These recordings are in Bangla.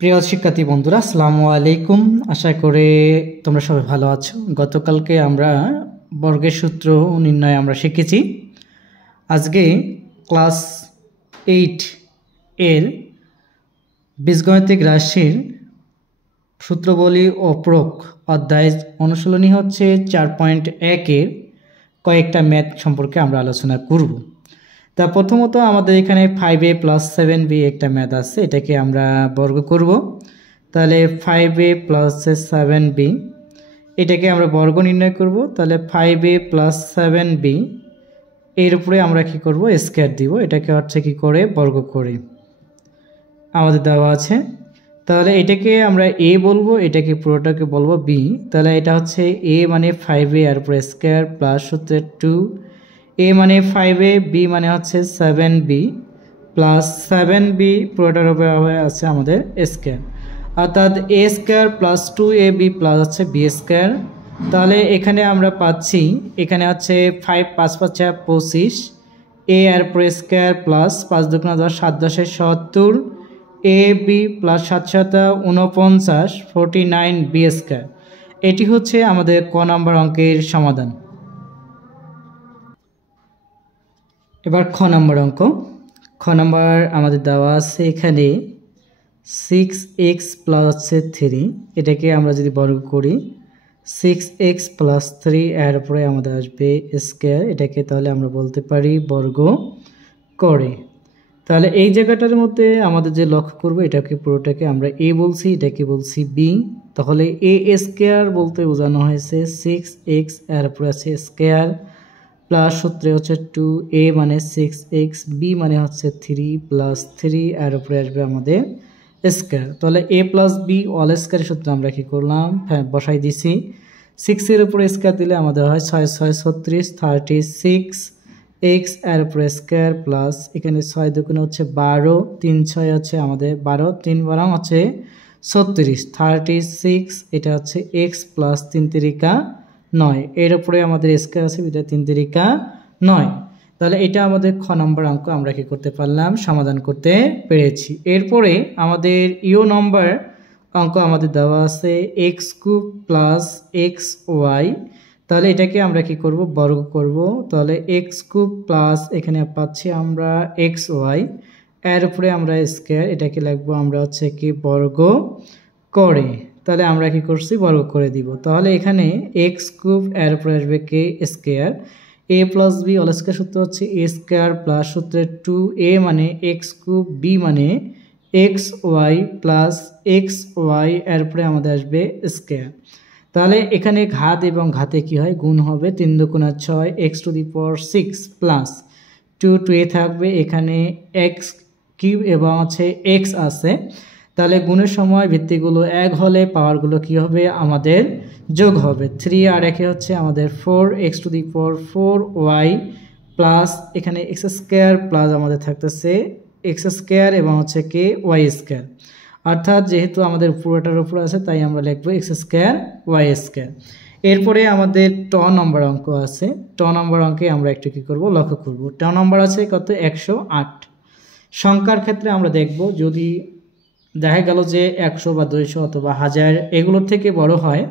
প্রিয় শিক্ষার্থী বন্ধুরা, আসসালামু আলাইকুম। আশা করি তোমরা সবাই ভালো আছো। গতকালকে আমরা বর্গের সূত্র নির্ণয় আমরা শিখেছি। আজকে ক্লাস 8 এর বীজগণিতিক রাশির সূত্রবলী ও প্রয়োগ অধ্যায় অনুশীলনী হচ্ছে 4.1 এর কয়েকটা ম্যাথ সম্পর্কে আমরা আলোচনা করব। তা প্রথমত আমাদের এখানে 5a + 7b একটা ম্যাথ আছে, এটাকে আমরা বর্গ করব। তাহলে 5a + 7b এটাকে আমরা বর্গ নির্ণয় করব। তাহলে 5a + 7b এর উপরে আমরা কি করব, স্কয়ার দিব। এটাকে হচ্ছে কি করে বর্গ করে আমাদের দেওয়া আছে। তাহলে এটাকে আমরা a বলবো, এটাকে পুরোটাকে বলবো b। তাহলে এটা হচ্ছে a মানে 5a এর উপরে স্কয়ার প্লাস সূত্রে 2, a মানে 5a, b মানে হচ্ছে 7b প্লাস 7b পুরোটার উপরে আছে আমাদের স্কয়ার, অর্থাৎ a square plus 2ab plus হচ্ছে b স্কয়ার। তাহলে এখানে আমরা পাচ্ছি, এখানে হচ্ছে 5 5 5 25, a এর উপরে square plus 5 2 10 7 10 70, ab plus 7 7 49 49 b square. এটি হচ্ছে আমাদের ক নম্বর অঙ্কের সমাধান। এবার খ নম্বর অঙ্ক। খ নম্বর আমাদের দেওয়া আছে এখানে 6x প্লাস হচ্ছে 3, এটাকে আমরা যদি বর্গ করি 6x প্লাস 3 এর উপরে আমাদের আসবে স্কয়ার, এটাকে তাহলে আমরা বলতে পারি বর্গ করে। তাহলে এই জায়গাটার মধ্যে আমাদের যে লক্ষ্য করব, এটাকে পুরোটাকে আমরা a বলছি, এটাকে বলছি b। তাহলে a স্কয়ার বলতে বোঝানো হয়েছে 6x এর উপরে আছে স্কয়ার প্লাস সূত্রে হচ্ছে 2a মানে 6x, b মানে হচ্ছে 3 প্লাস 3 এর উপরে আসবে আমাদের স্কয়ার। তাহলে a প্লাস b অল স্কয়ারের সূত্র আমরা কি করলাম, বসাই দিছি। 6 এর উপরে স্কয়ার দিলে আমাদের হয় 6 6 36 36 x এর উপরে স্কয়ার প্লাস এখানে 6 দুগুণে হচ্ছে 12, 3 6 হচ্ছে আমাদের 12, 3 12 হচ্ছে 36 36, এটা হচ্ছে x প্লাস 3 3 9, এর উপরে আমাদের স্কয়ার আছে, এটা 3 3 9। তাহলে এটা আমাদের খ নম্বর অঙ্ক আমরা কি করতে পারলাম, সমাধান করতে পেরেছি। এরপরে আমাদের ইউ নম্বর অঙ্ক আমাদের দেওয়া আছে x³ প্লাস xy। তাহলে এটাকে আমরা কি করব, বর্গ করব। তাহলে x³ প্লাস এখানে পাচ্ছি আমরা xy এর উপরে আমরা স্কয়ার, এটাকে লিখবো আমরা হচ্ছে কি বর্গ করে। তাহলে আমরা কি করছি, বর্গ করে দিব। তাহলে এখানে x³ এর উপরে আসবে কে square, a plus b all square সূত্র হচ্ছে a স্কয়ার প্লাস সূত্রে 2a মানে x³ b মানে xy প্লাস xy এর উপরে আমাদের আসবে স্কয়ার। তাহলে এখানে ঘাত এবং ঘাতে কি হয়, গুণ হবে। 3 2 6 x⁴ প্লাস 2 2a থাকবে, এখানে x³ এবং হচ্ছে x আছে। তাহলে গুণের সময় ভিত্তিগুলো এক হলে পাওয়ারগুলো কি হবে, আমাদের যোগ হবে। 3 আর একে হচ্ছে আমাদের 4 x⁴ প্লাস এখানে x স্কয়ার প্লাস আমাদের থাকতেছে x স্কয়ার এবং হচ্ছে কে y স্কয়ার, অর্থাৎ যেহেতু আমাদের পুরোটার উপর আছে তাই আমরা লিখব x স্কয়ার y স্কয়ার। এরপরে আমাদের ট নম্বর অঙ্ক আছে। ট নম্বর অঙ্কে আমরা একটু কি করব, লক্ষ্য করব। ট নম্বর আছে কত, 108। সংখ্যার ক্ষেত্রে আমরা দেখব, যদি দেখা গেল যে 100 বা 200 অথবা 1000 এগুলোর থেকে বড় হয়,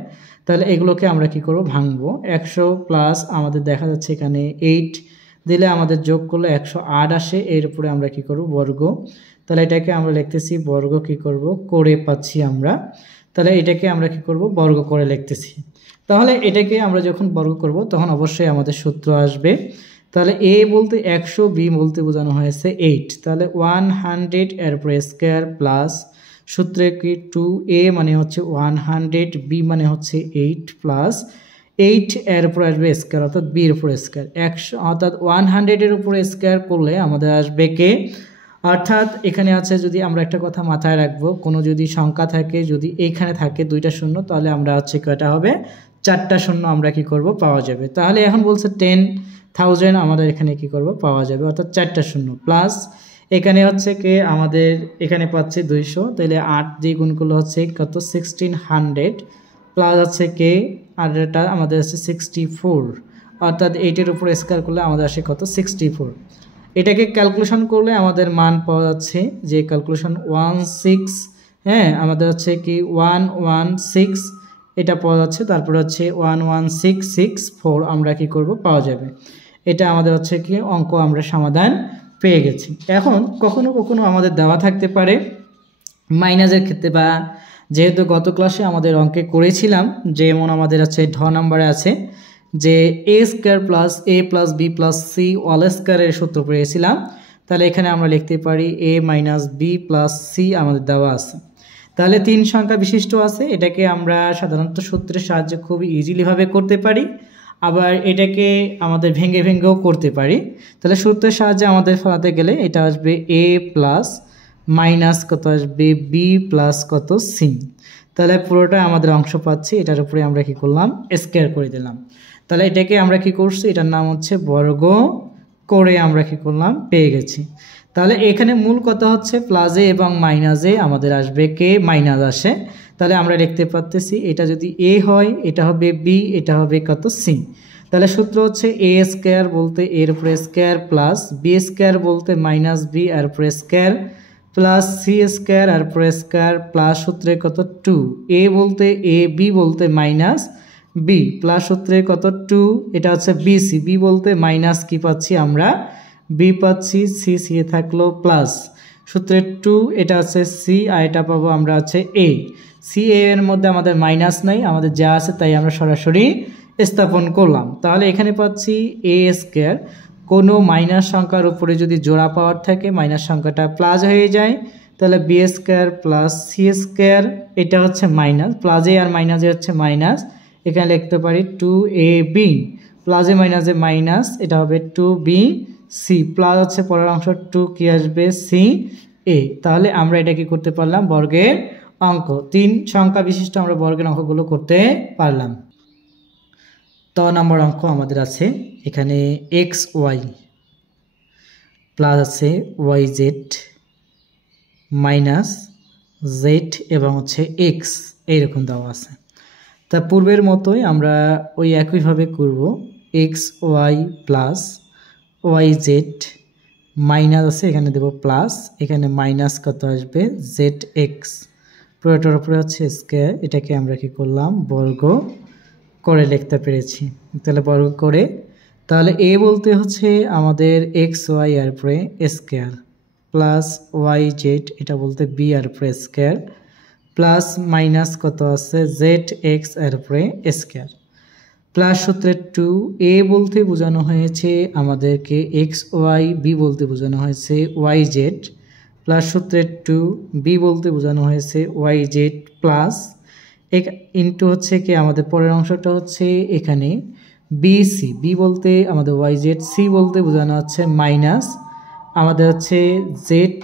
তাহলে এগুলোকে আমরা কি করব, ভাঙবো। 100 প্লাস আমাদের দেখা যাচ্ছে এখানে 8 দিলে আমাদের যোগ করলে 108 আসে, এর উপরে আমরা কি করব, বর্গ। তাহলে এটাকে আমরা লিখতেছি বর্গ কি করব করে পাচ্ছি আমরা। তাহলে এটাকে আমরা কি করব, বর্গ করে লিখতেছি। তাহলে এটাকে আমরা যখন বর্গ করব তখন অবশ্যই আমাদের সূত্র আসবে। তাহলে a বলতে 100, b বলতে বোঝানো হয়েছে 8। তাহলে 100 এর উপরে স্কয়ার প্লাস সূত্রে কি 2a মানে হচ্ছে 100, b মানে হচ্ছে 8 প্লাস 8 এর উপরে আসবে স্কয়ার, অর্থাৎ b এর উপরে স্কয়ার। 100 অর্থাৎ 100 এর উপরে স্কয়ার করলে আমাদের আসবে কে, অর্থাৎ এখানে আছে, যদি আমরা একটা কথা মাথায় রাখবো, কোনো যদি সংখ্যা থাকে, যদি এইখানে থাকে 2টা শূন্য, তাহলে আমরা হচ্ছে কয়টা হবে, 4টা শূন্য আমরা কি করব, পাওয়া যাবে। তাহলে এখন বলছে 10,000 আমাদের এখানে কি করব, পাওয়া যাবে, অর্থাৎ 4টা শূন্য প্লাস এখানে হচ্ছে কে আমাদের এখানে পাচ্ছে 200, তাহলে 8 দিয়ে গুণ করলে হচ্ছে কত, 1600 প্লাস হচ্ছে কে আর এটা আমাদের আছে 64, অর্থাৎ 8 এর উপর স্কয়ার করলে আমাদের আসে কত, 64। এটাকে ক্যালকুলেশন করলে আমাদের মান পাওয়া যাচ্ছে যে ক্যালকুলেশন 16 হ্যাঁ, আমাদের হচ্ছে কি 116 এটা পাওয়া যাচ্ছে, তারপরে হচ্ছে 11664 আমরা কি করব পাওয়া যাবে। এটা আমাদের হচ্ছে কি অঙ্ক আমরা সমাধান পেয়ে গেছি। এখন কখনো কখনো আমাদের দেওয়া থাকতে পারে মাইনাসের ক্ষেত্রে, বা যেহেতু গত ক্লাসে আমাদের অঙ্কে করেছিলাম, যেমন আমাদের আছে ঢ নাম্বারে আছে যে A square plus A plus B plus C all স্কোয়ারের সূত্র পেয়েছিলাম, তাহলে এখানে আমরা লিখতে পারি A minus B plus C আমাদের দেওয়া আছে। তাহলে 3 সংখ্যা বিশিষ্ট আছে, এটাকে আমরা সাধারণত সূত্রের সাহায্যে খুব ইজিলিভাবে করতে পারি, আবার এটাকে আমাদের ভেঙে ভেঙেও করতে পারি। তাহলে সূত্রের সাহায্যে আমাদের ফলাতে গেলে এটা আসবে এ প্লাস মাইনাস কত আসবে বি প্লাস কত সি। তাহলে পুরোটা আমাদের অংশ পাচ্ছি, এটার উপরে আমরা কি করলাম স্কোয়ার করে দিলাম। তাহলে এটাকে আমরা কি করছি, এটার নাম হচ্ছে বর্গ করে আমরা কি করলাম পেয়ে গেছি। তাহলে এখানে মূল কথা হচ্ছে প্লাসে এবং মাইনাসে আমাদের আসবে কে মাইনাস আসে। তাহলে আমরা লিখতে পারতেছি এটা যদি এ হয় এটা হবে বি, এটা হবে কত সি। তাহলে সূত্র হচ্ছে এ স্কোয়ার বলতে এর উপরে স্কোয়ার প্লাস বি স্কোয়ার বলতে মাইনাস বি আর উপরে স্কোয়ার প্লাস সি স্কোয়ার আর উপরে স্কোয়ার প্লাস সূত্রে কত 2 এ বলতে এ বি বলতে মাইনাস বি প্লাস সূত্রে কত 2 এটা হচ্ছে বি সি, বি বলতে মাইনাস কি পাচ্ছি আমরা বি পাচ্ছি, সি সি এ থাকলো প্লাস সূত্রে 2 এটা হচ্ছে সি আর এটা পাবো আমরা হচ্ছে এ। সি এ এর মধ্যে আমাদের মাইনাস নাই, আমাদের যা আছে তাই আমরা সরাসরি স্থাপন করলাম। তাহলে এখানে পাচ্ছি এ স্কোয়ার, কোনো মাইনাস সংখ্যার উপরে যদি জোড়া পাওয়ার থাকে মাইনাস সংখ্যাটা প্লাস হয়ে যায়, তাহলে B square plus C square এটা হচ্ছে মাইনাস, প্লাসে আর মাইনাসে হচ্ছে মাইনাস, এখানে লিখতে পারি 2ab প্লাসে মাইনাসে মাইনাস এটা হবে 2b সি প্লাস হচ্ছে পরের অংশ 2 কি আসবে সি এ। তাহলে আমরা এটা কি করতে পারলাম বর্গের অঙ্ক, 3 সংখ্যা বিশিষ্ট আমরা বর্গের অঙ্কগুলো করতে পারলাম। ত নম্বর অঙ্ক আমাদের আছে এখানে এক্স ওয়াই প্লাস আছে ওয়াই জেড মাইনাস জেড এবং হচ্ছে এক্স এইরকম দেওয়া আছে। তা পূর্বের মতোই আমরা ওই একইভাবে করব, X Y plus Y Z minus আছে এখানে দেব প্লাস, এখানে মাইনাস কত আসবে জেড এক্স, পুরোটার উপরে হচ্ছে স্কোয়ার, এটাকে আমরা কি করলাম বর্গ করে লিখতে পেরেছি। তাহলে বর্গ করে, তাহলে এ বলতে হচ্ছে আমাদের এক্স ওয়াই আর উপরে স্কোয়ার প্লাস ওয়াই জেড এটা বলতে বি আর উপরে স্কোয়ার প্লাস মাইনাস কত আছে জেড এক্স এর উপরে স্কোয়ার প্লাস সূত্রে 2 এ বলতে বোঝানো হয়েছে আমাদেরকে এক্স ওয়াই, বি বলতে বোঝানো হয়েছে ওয়াই জেড প্লাস সূত্রে 2 বি বলতে বোঝানো হয়েছে ওয়াই জেড প্লাস ইন্টু হচ্ছে কি আমাদের পরের অংশটা হচ্ছে এখানে বি সি, বি বলতে আমাদের ওয়াই জেড, সি বলতে বোঝানো হচ্ছে মাইনাস আমাদের হচ্ছে জেড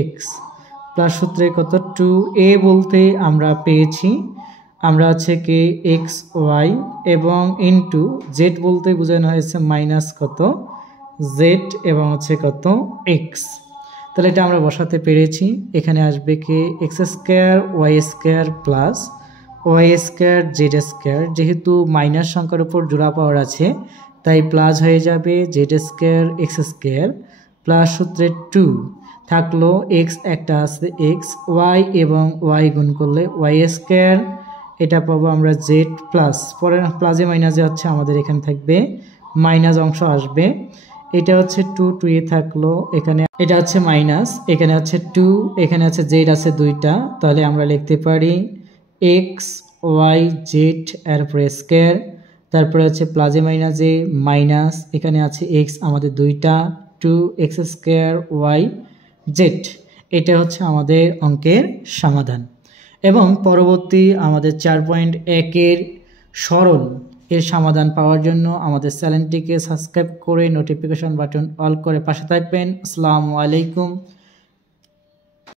এক্স প্লাস সূত্রে কত 2 এ বলতে আমরা পেয়েছি আমরা হচ্ছে কি এক্স ওয়াই এবং ইন্টু জেড বলতে বোঝানো হয়েছে মাইনাস কত জেড এবং হচ্ছে কত এক্স। তাহলে এটা আমরা বসাতে পেরেছি, এখানে আসবে কি X square Y square plus Y square Z square, যেহেতু মাইনাস সংখ্যার উপর জোড়া পাওয়ার আছে তাই প্লাস হয়ে যাবে Z square X square plus সূত্রে 2 থাকলো এক্স একটা আছে এক্স ওয়াই এবং ওয়াই গুণ করলে ওয়াই স্কোয়ার এটা পাবো আমরা জেড প্লাস পরে প্লাসে মাইনাসে হচ্ছে আমাদের এখানে থাকবে মাইনাস অংশ আসবে, এটা হচ্ছে 2 2 এ থাকলো এখানে এটা হচ্ছে মাইনাস, এখানে হচ্ছে 2 এখানে আছে জেড আছে দুইটা, তাহলে আমরা লিখতে পারি এক্স ওয়াই জেড এর উপরে স্কোয়ার তারপরে হচ্ছে প্লাসে মাইনাসে মাইনাস এখানে আছে এক্স আমাদের দুইটা 2 এক্স স্কোয়ার ওয়াই জেড, এটা হচ্ছে আমাদের অঙ্কের সমাধান। এবং পরবর্তী আমাদের 4.1 সরল এর সমাধান পাওয়ার জন্য আমাদের চ্যানেলটিকে সাবস্ক্রাইব করে নোটিফিকেশন বাটন অল করে পাশে থাকবেন। আসসালামু আলাইকুম।